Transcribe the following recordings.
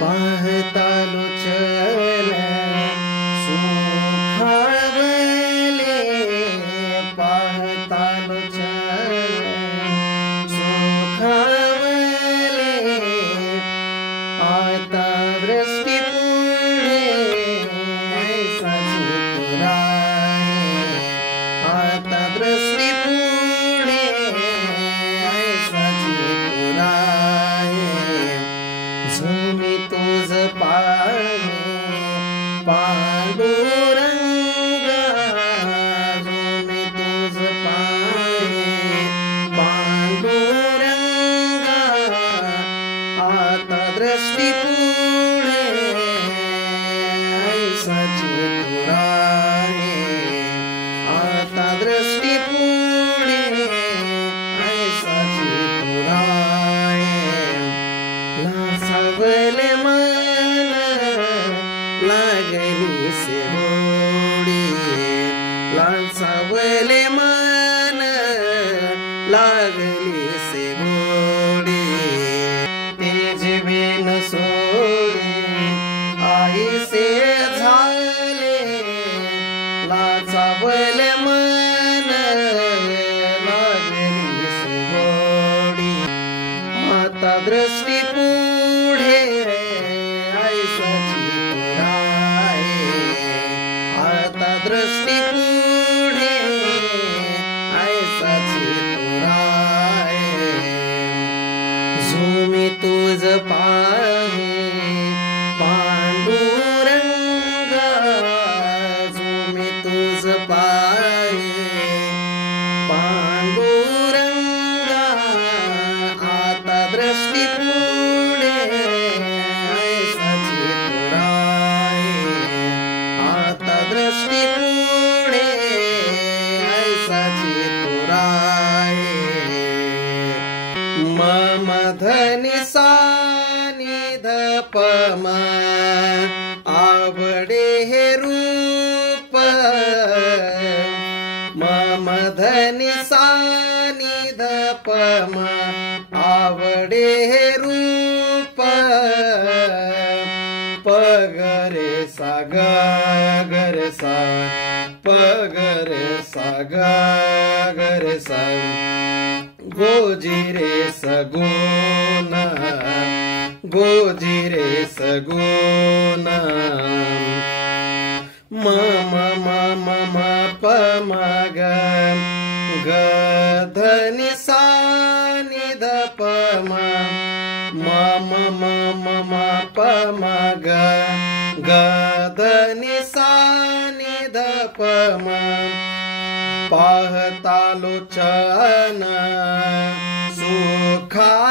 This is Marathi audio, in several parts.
पाहतालो चल सुखावले पाहतालो चल सुखावले आता दृष्टी पुढे ऐसा चितराय आता दृष्टी पुढे ऐसा चितराय झुमी तुझ पाहे पांडुरंगा झुमी तुझ पाहे पांडुरंगा आता दृष्टी पुढे ऐसा चितराय आता दृष्टी पुढे ऐसा चितराय लासावले मन लागली से होडी लासावले मन लागली से होडी तेज बिन सोडी आई से झाले लासावले मन लागली से होडी आता दृष्टी पुढे ऐसा चितराय आता दृष्टी पुढे ऐसा चितराय झुमी तुझ पाहे पांडुरंगा झुमी तुझ पाहे पांडुरंगा आता दृष्टी पुढे ऐसा चितराय आता दृष्टी पुढे ऐसा चितराय मम धनी सानिध पम आवडे हे रूप मम धनी सानिध पम आवडे हे रूप पगरे सा गरे सा पगरे सा गरे सा गोजिरे सगुना गोजिरे सगुना मम मम म प म ग ग धनि सा नि ध प म मम मम म प म ग ग धनि सा नि ध प म पाहतालो चन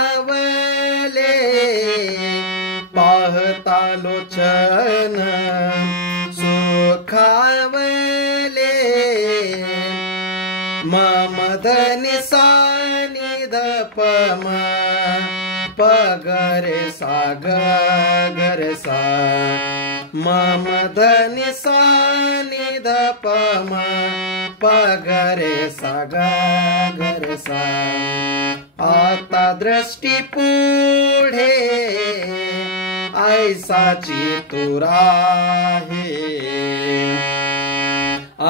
सुखावले पाहतालो चन सुखावले मम धनि सा नि ध प म पगरे सा गरे सा मम धनि सा नि ध प म पगरे सा गरे सा आता दृष्टी पुढे ऐसा चितुराहे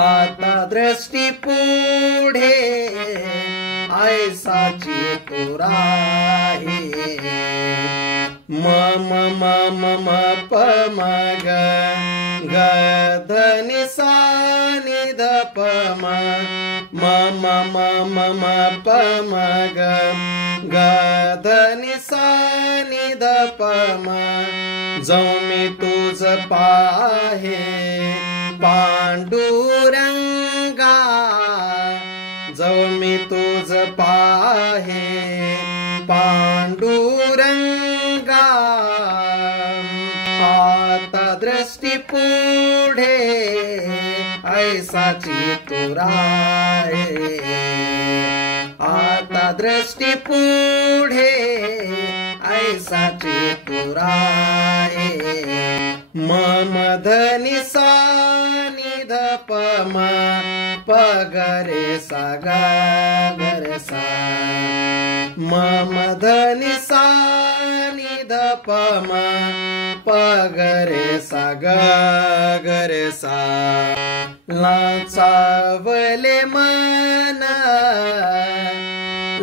आता दृष्टी पुढे ऐसा चितुराहे मम मम म प म ग ग धनि सा नि ध प म मम मम म प म ग ग धनि सा नि ध प म जाऊ मी तुझ पाहे पांडुरंगा जाऊ मी तुझ पाहे पांडुरंगा आता दृष्टी पुढे ऐसा चितुराय आता दृष्टी पुढे ऐसा चितुराय मम धनि सा नि ध प म पगरे सा गरे सा मम धनि सा नि ध प म प ग रे सा ग ग रे सा लाचावले मन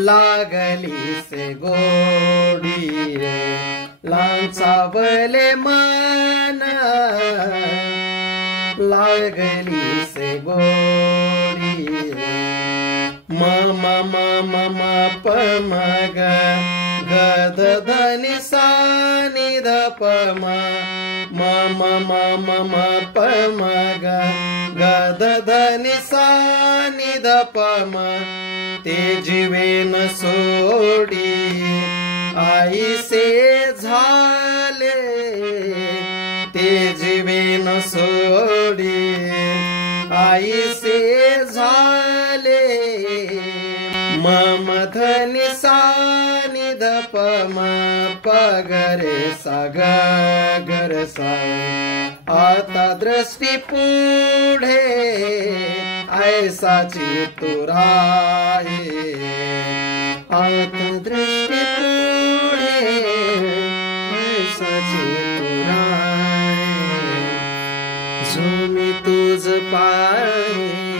लागली से गोडी लाचावले मन लागली से गोडी म म म म म प म ग ग ध ध नि सा नि ध प म म म म म म प म ग ग ध ध नि सा नि ध प म ते जीवेन सोडी आई से झाले ते जीवेन सोडी आई से झाले मम धनि सा नि ध प म प ग रे सा ग ग रे सा आता दृष्टी पुढे ऐसाची तुराई आता दृष्टी पुढे ऐसाची तुराई जो मी तुझ पाय